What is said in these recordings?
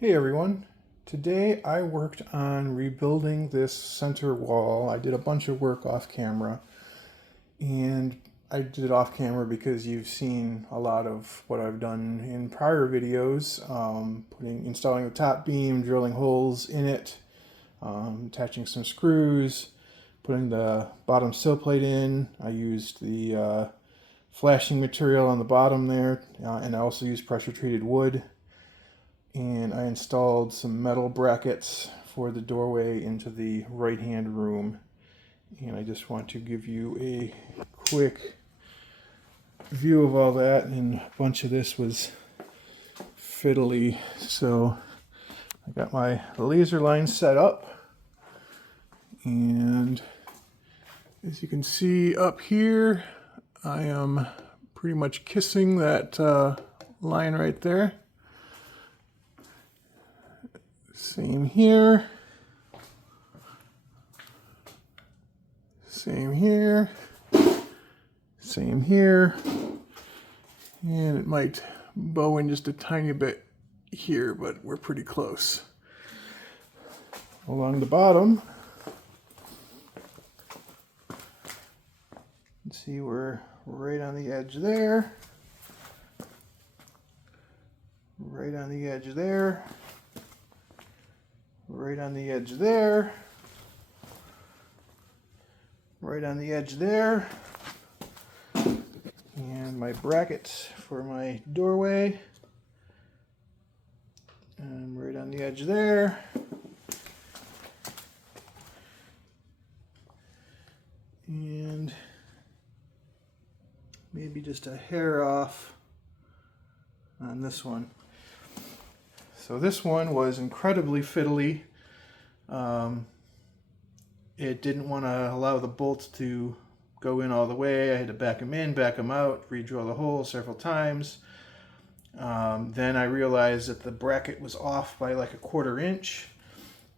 Hey everyone, today I worked on rebuilding this center wall. I did a bunch of work off camera, and I did it off camera because you've seen a lot of what I've done in prior videos, installing the top beam, drilling holes in it, attaching some screws, putting the bottom sill plate in. I used the flashing material on the bottom there, and I also used pressure treated wood. And I installed some metal brackets for the doorway into the right-hand room. And I just want to give you a quick view of all that, and a bunch of this was fiddly. So I got my laser line set up, and as you can see up here, I am pretty much kissing that line right there. Same here. Same here. Same here. And it might bow in just a tiny bit here, but we're pretty close. Along the bottom, you can see we're right on the edge there. Right on the edge there. Right on the edge there, right on the edge there, and my brackets for my doorway, and right on the edge there, and maybe just a hair off on this one. So this one was incredibly fiddly. It didn't want to allow the bolts to go in all the way. I had to back them in, back them out, re-drill the hole several times. Then I realized that the bracket was off by like a 1/4 inch.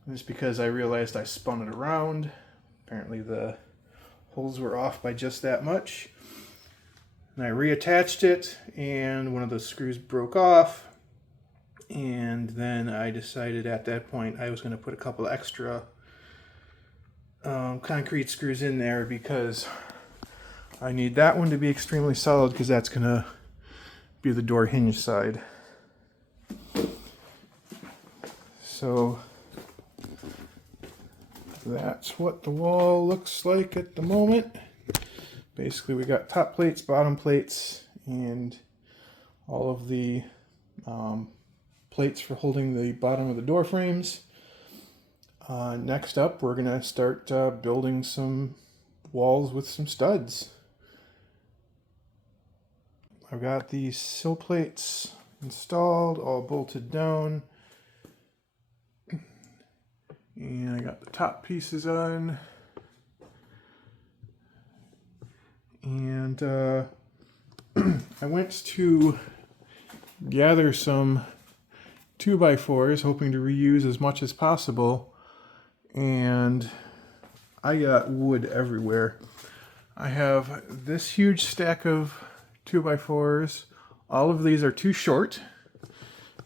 It was because I realized I spun it around. Apparently the holes were off by just that much. And I reattached it, and one of the screws broke off. And then I decided at that point I was going to put a couple extra concrete screws in there, because I need that one to be extremely solid, because that's going to be the door hinge side. So that's what the wall looks like at the moment. Basically we got top plates, bottom plates, and all of the plates for holding the bottom of the door frames. Next up, we're going to start building some walls with some studs. I've got these sill plates installed, all bolted down. And I got the top pieces on. And I went to gather some 2x4s, hoping to reuse as much as possible, and I got wood everywhere. I have this huge stack of 2x4s. All of these are too short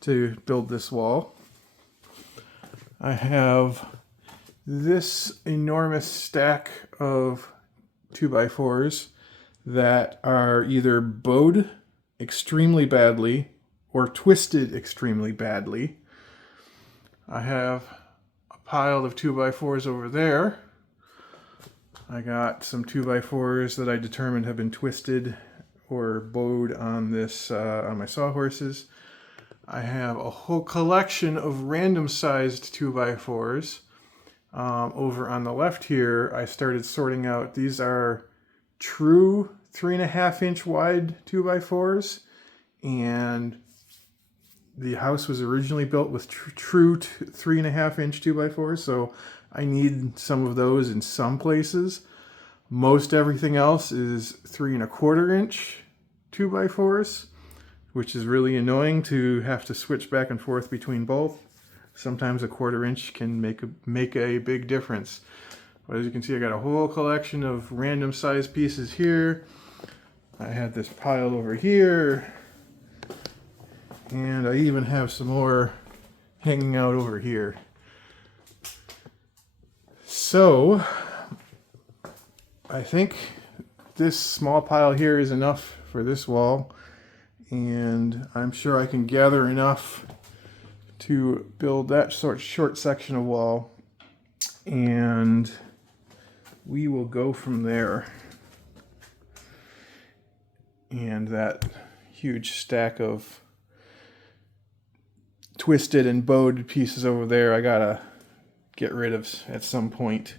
to build this wall. I have this enormous stack of 2x4s that are either bowed extremely badly or twisted extremely badly. I have a pile of 2x4s over there. I got some 2x4s that I determined have been twisted or bowed on this on my sawhorses. I have a whole collection of random sized 2x4s. Over on the left here, I started sorting out. These are true 3.5 inch wide 2x4s, and the house was originally built with true 3.5 inch 2x4s, so I need some of those in some places. Most everything else is 3.25 inch 2x4s, which is really annoying to have to switch back and forth between both. Sometimes a 1/4 inch can make a big difference. But as you can see, I got a whole collection of random size pieces here. I had this pile over here. And I even have some more hanging out over here. So I think this small pile here is enough for this wall, and I'm sure I can gather enough to build that short section of wall, and we will go from there. And that huge stack of twisted and bowed pieces over there, I gotta get rid of at some point.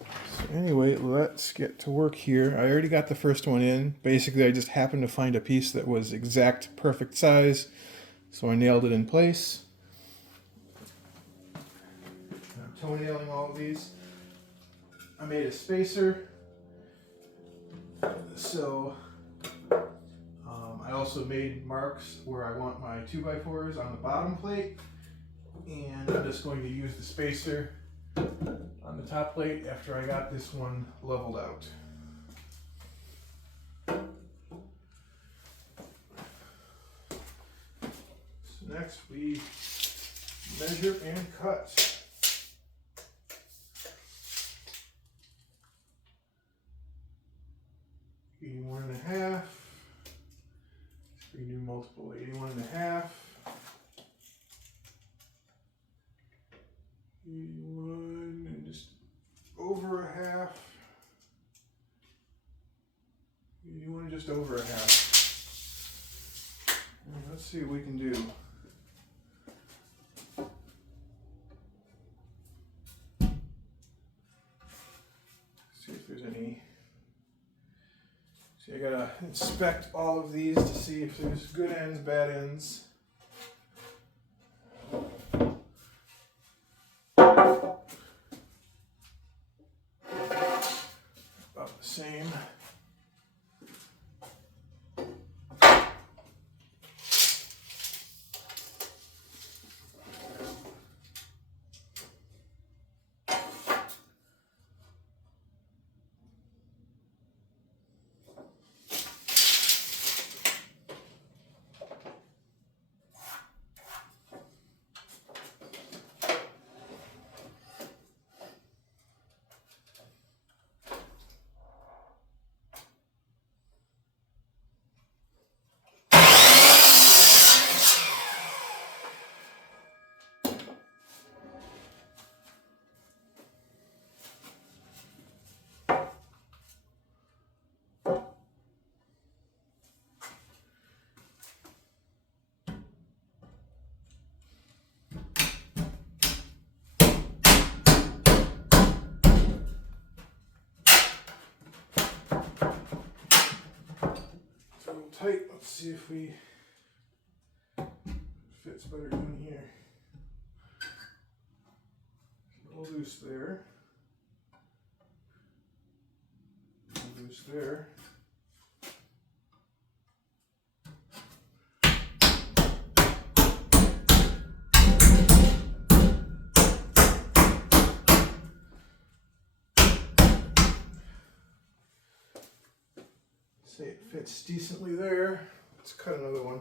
So anyway, let's get to work here. I already got the first one in. Basically, I just happened to find a piece that was exact perfect size, so I nailed it in place. I'm toenailing all of these. I made a spacer. So I also made marks where I want my 2x4s on the bottom plate, and I'm just going to use the spacer on the top plate after I got this one leveled out. So next we measure and cut. One and a half. We do multiple 81 and a half. 81 and just over a half. 81 and just over a half. Let's see what we can do. See if there's any. See, I gotta inspect all of these to see if there's good ends, bad ends. About the same. Tight. Let's see if we fits better in here. A little loose there. A little loose there. Say it fits decently there. Let's cut another one.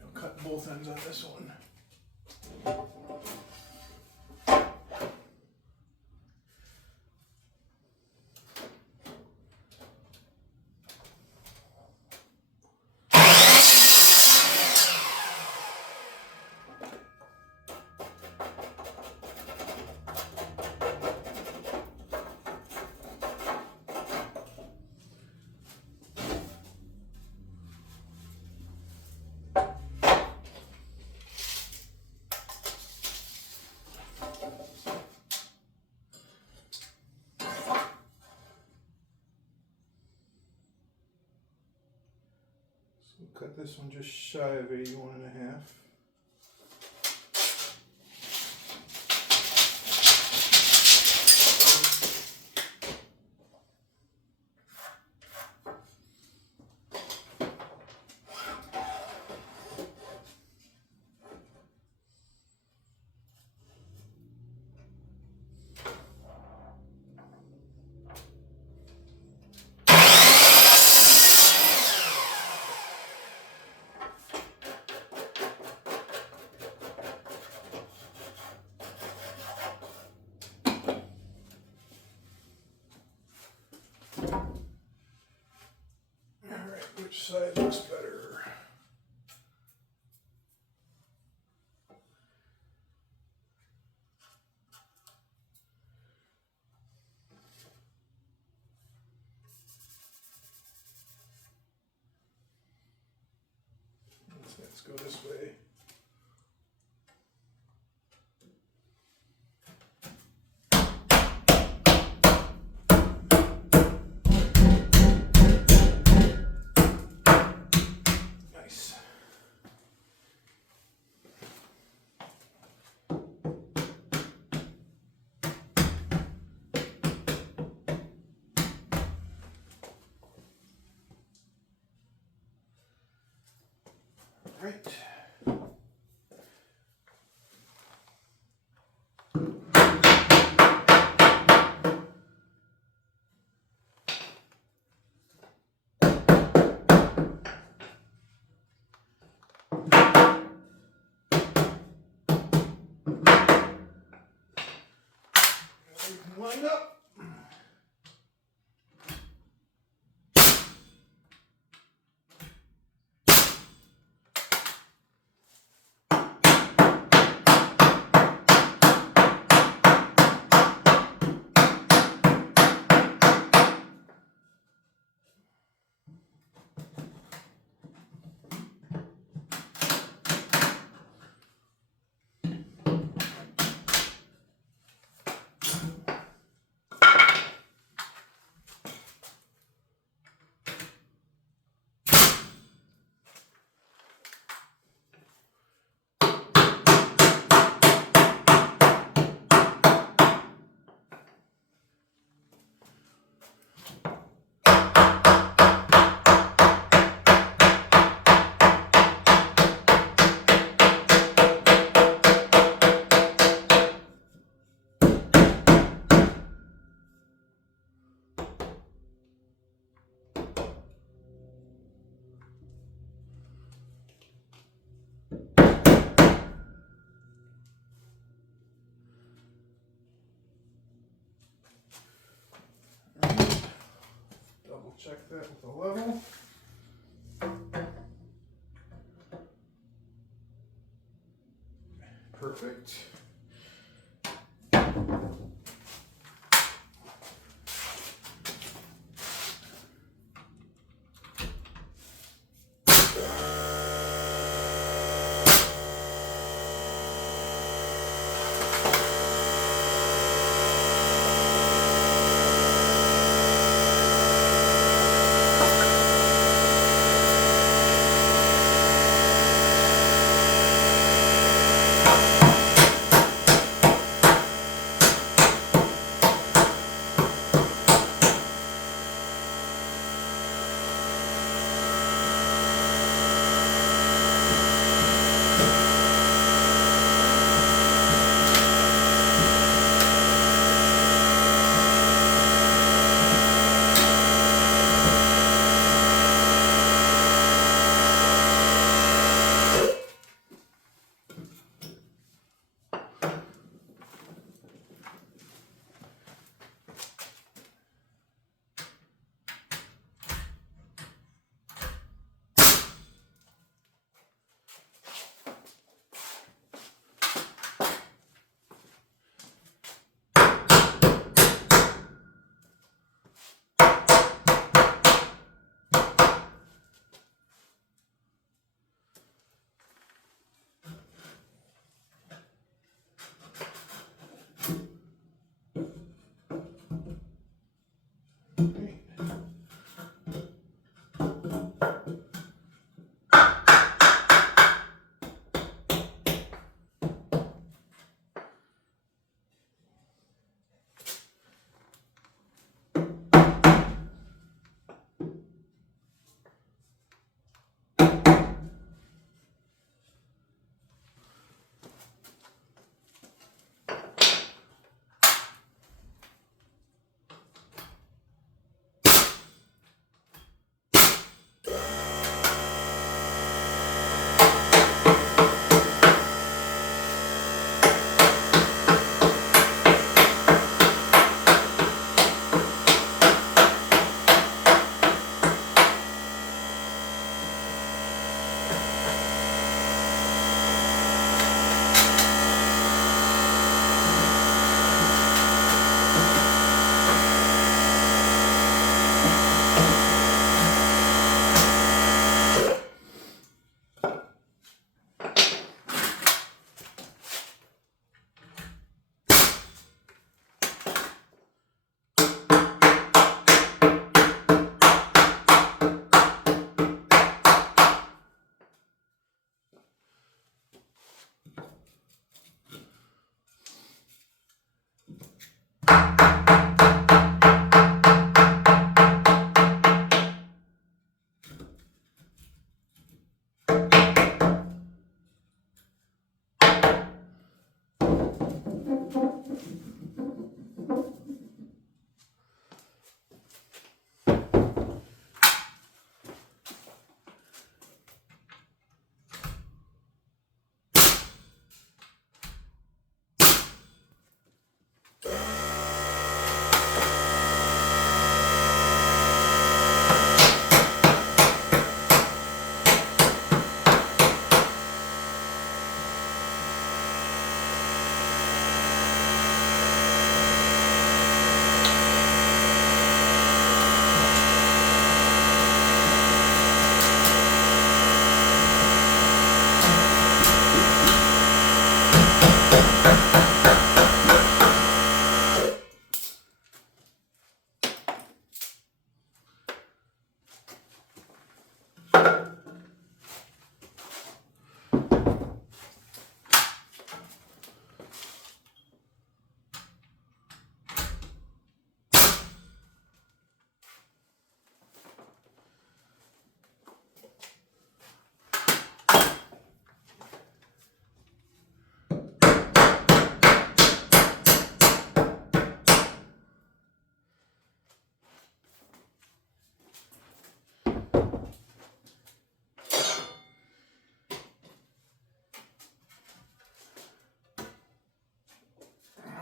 I'll cut both ends on this one. Cut this one just shy of 81 and a half. side looks better. Let's go this way. Nice. All right. Line up. Double check that with the level. Perfect.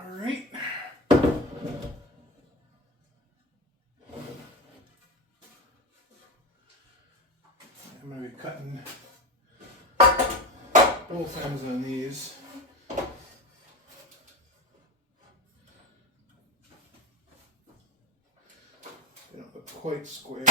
Alright. I'm going to be cutting both ends on these. They don't look quite square.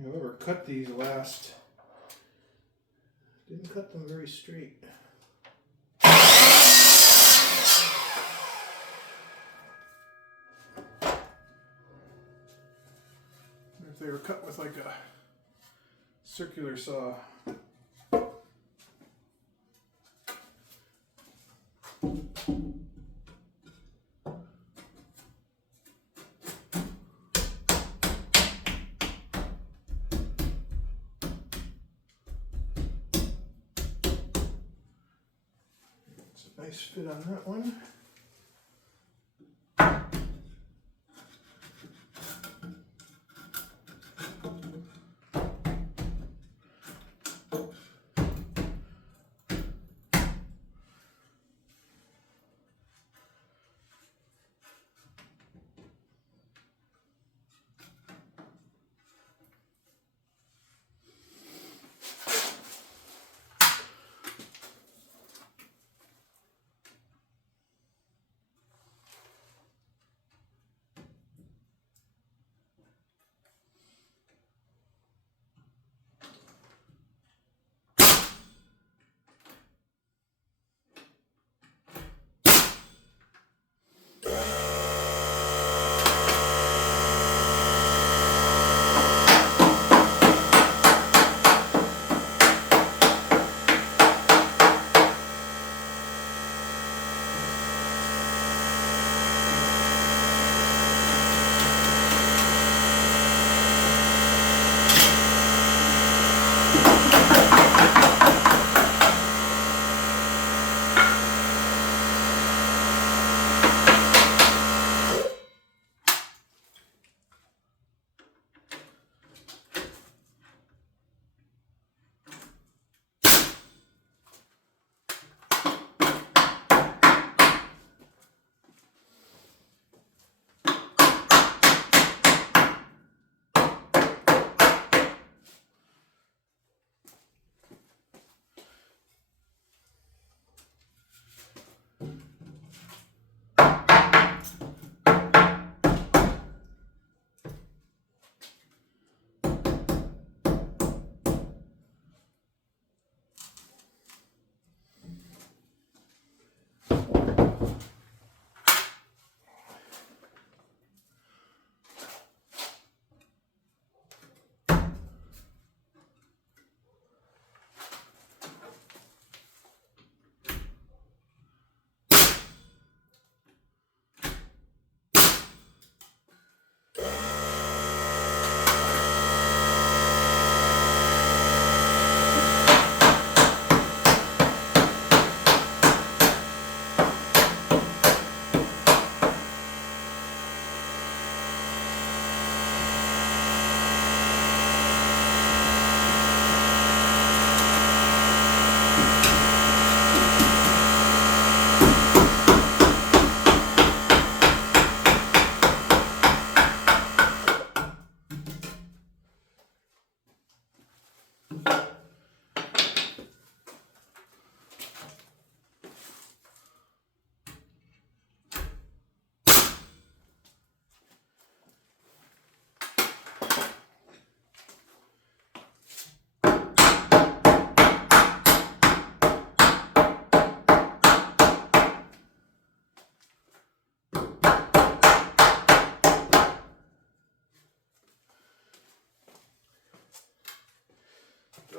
Whoever cut these last didn't cut them very straight. If they were cut with like a circular saw. Nice fit on that one.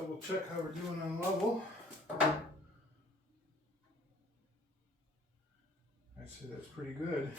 double check how we're doing on level. I'd say that's pretty good.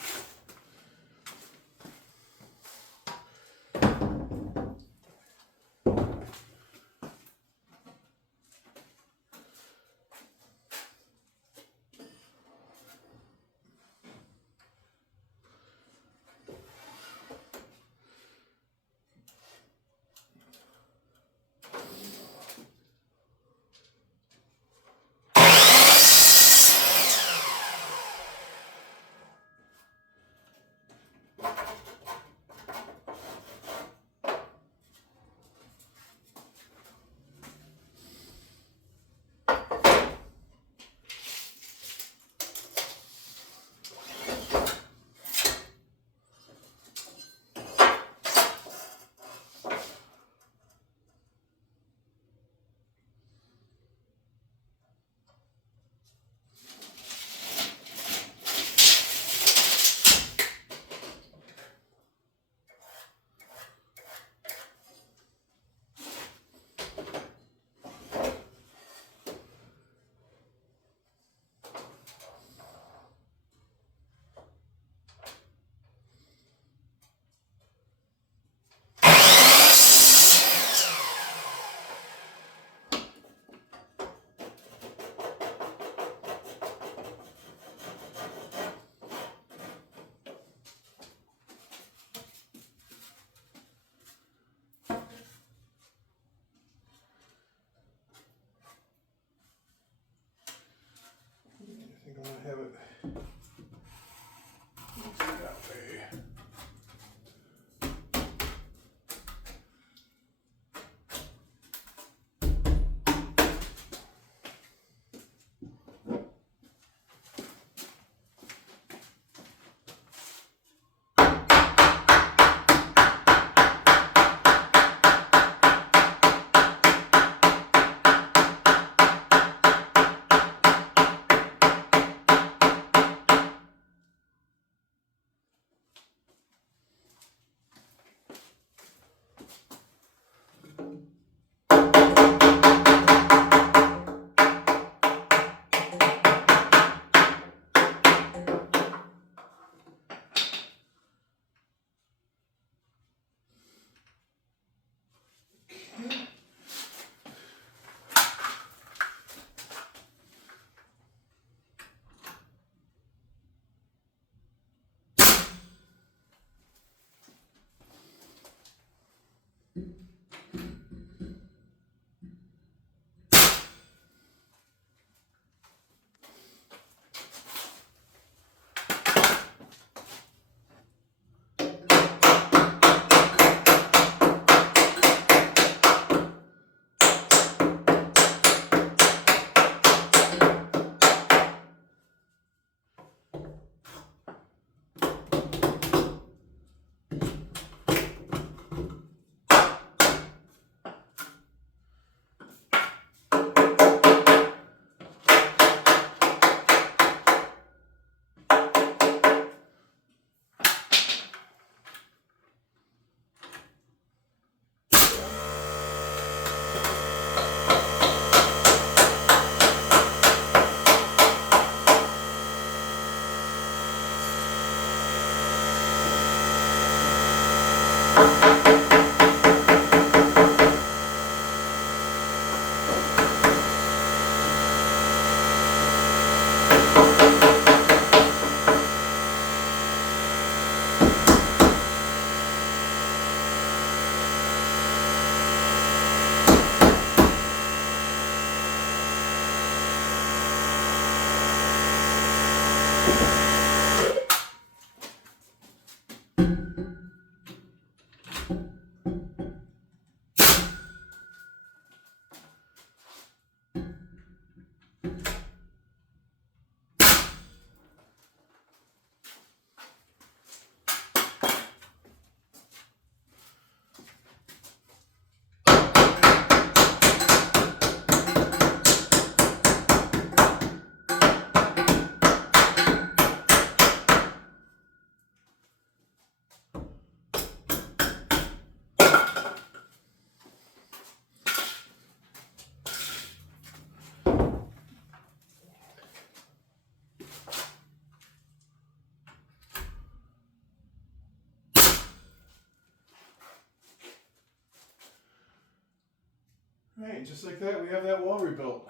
Right, just like that, we have that wall rebuilt.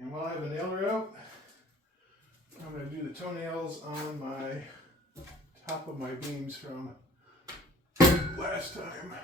And while I have a nailer out, I'm going to do the toenails on my top of my beams from last time.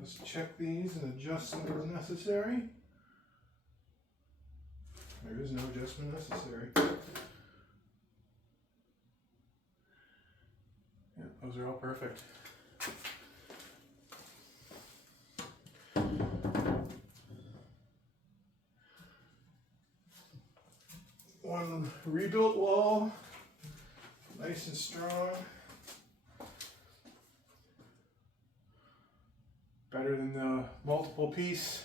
Let's check these and adjust them as necessary. There is no adjustment necessary. Yeah, those are all perfect. One rebuilt wall, nice and strong. Better than the multiple piece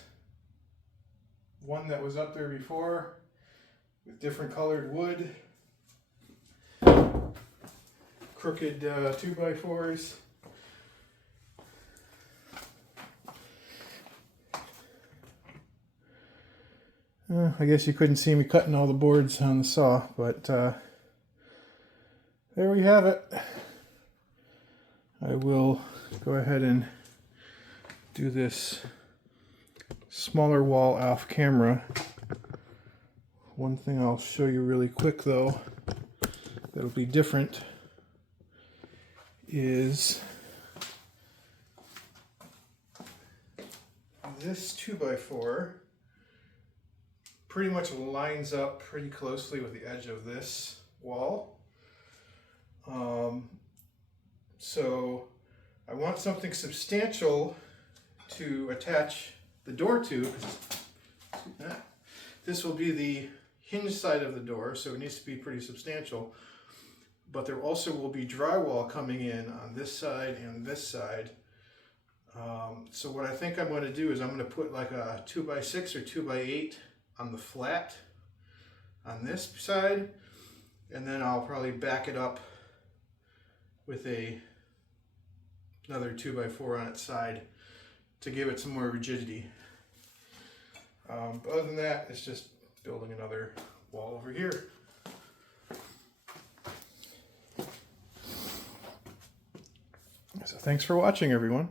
one that was up there before with different colored wood, crooked 2x4s. I guess you couldn't see me cutting all the boards on the saw, but there we have it. I will go ahead and do this smaller wall off camera. One thing I'll show you really quick though that'll be different is this 2x4 pretty much lines up pretty closely with the edge of this wall. So I want something substantial to attach the door to. This will be the hinge side of the door, so it needs to be pretty substantial. But there also will be drywall coming in on this side and this side. So what I think I'm going to do is I'm going to put like a 2x6 or 2x8 on the flat on this side, and then I'll probably back it up with another 2x4 on its side to give it some more rigidity. But other than that, it's just building another wall over here. So thanks for watching, everyone.